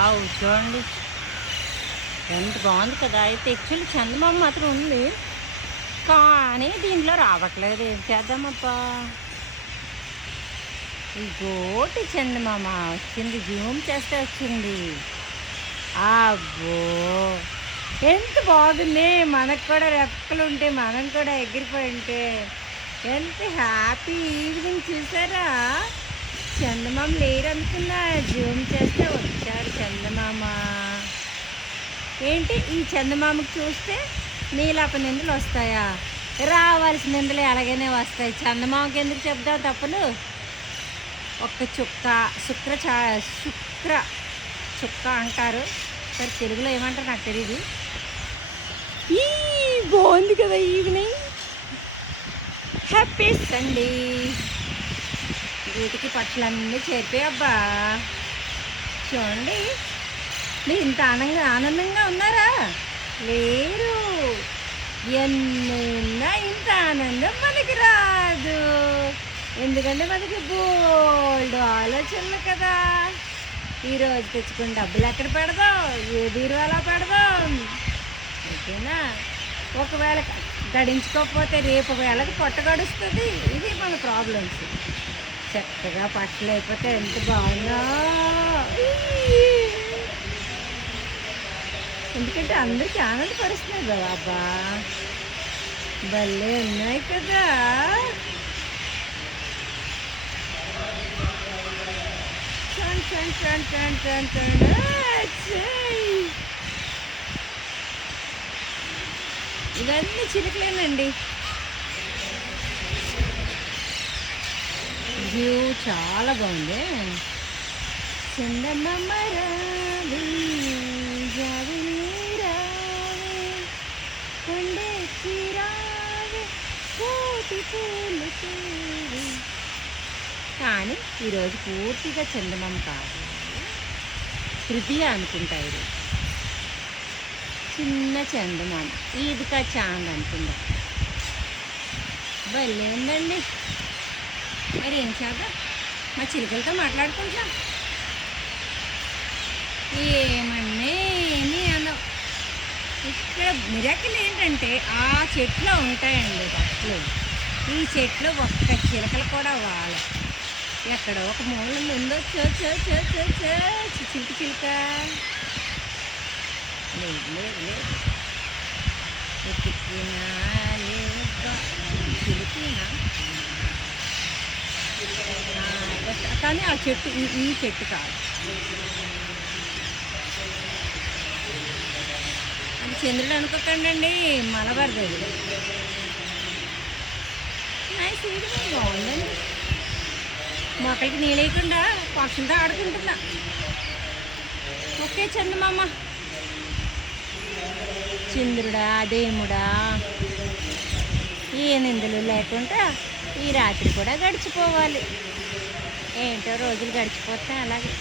Wow! చూడండి ఎంత బాగుంది కదా. అయితే యాక్చువల్లీ చందమామ మాత్రం ఉంది, కానీ దీంట్లో రావట్లేదు. ఏం చేద్దామబ్బా. ఇంకోటి చందమామ వచ్చింది, జూమ్ చేస్తే వచ్చింది. అబ్బో ఎంత బాగుంది. మనకు కూడా రెక్కలు ఉంటే మనం కూడా ఎగిరిపోయి ఉంటే ఎంత హ్యాపీ ఈవినింగ్. చూసారా, చందమామ లేరు అనుకున్నా, జూమ్ చేస్తే వచ్చారు చందమామ. ఏంటి ఈ చందమామకు చూస్తే నీలాప నిందులు వస్తాయా? రావాల్సిన నిందులు ఎలాగైనా వస్తాయి. చందమామకి ఎందుకు చెప్దా తప్పులు. ఒక్క చుక్క శుక్ర శుక్ర చుక్క అంటారు, సరే తెలుగులో ఏమంటారు నాకు తెలియదు. ఈ బాగుంది కదా ఈవినింగ్. Happy Sunday. వీటికి పట్లన్నీ చేరిపోయి అబ్బా. చూడండి, మీరు ఇంత ఆనందంగా ఉన్నారా? లేరు. ఎన్నున్నా ఇంత ఆనందం మనకి రాదు. ఎందుకంటే మనకి బోల్డ్ ఆలోచనలు కదా. ఈరోజు తెచ్చుకుని డబ్బులు ఎక్కడ పెడదాం, ఏ బీరువాలా పెడదాం, ఓకేనా? ఒకవేళ గడించుకోకపోతే రేపు వేళకి పొట్ట గడుస్తుంది. ఇది మన ప్రాబ్లమ్స్. చక్కగా పట్టలు అయిపోతే ఎంత బాగుందో. ఎందుకంటే అందరికీ ఆనందపరుస్తున్నాయి కదా అబ్బా. భలే ఉన్నాయి కదా. ఇవన్నీ చిలుకలేనండి. వ్యూ చాలా బాగుంది. చందమామ రావే జాబిలి రావే కొండెక్కి రావే కోటి పూలు తేవే. కానీ ఈరోజు పూర్తిగా చందమామ కాదు, తృతీయ అనుకుంటా. ఇది చిన్న చందమామ, ఈద్కా చాంద్ అనుకుంటా. భలే ఉందండి. మరి ఏం చేద్దాం, మా చిలుకలతో మాట్లాడుకుంటా. ఏమన్నా ఏమీ అనం. ఇక్కడ మిరకలు ఏంటంటే ఆ చెట్లో ఉంటాయండి పక్షులు. ఈ చెట్లు ఒక్క చిలకలు కూడా వాళ్ళ ఎక్కడో ఒక మూలలో ఉందో. చిలుక చిలుక లేదు లేదు లేదు. ఎత్తికినా లేదా చిలికినా, కానీ ఆ చెట్టు ఈ చెట్టు కాదు. అది చంద్రుడు అనుకోకండి, మలబార్ది. నైస్. బాగుందండి. మొక్కలకి నీళ్ళేయకుండా పక్షులతో ఆడుకుంటున్నా. ఓకే చందమామ, చంద్రుడా దేవుడా, ఏ నిందలు లేకుండా ఈ రాత్రి కూడా గడిచిపోవాలి. ఏంటో రోజులు గడిచిపోతే అలాగే.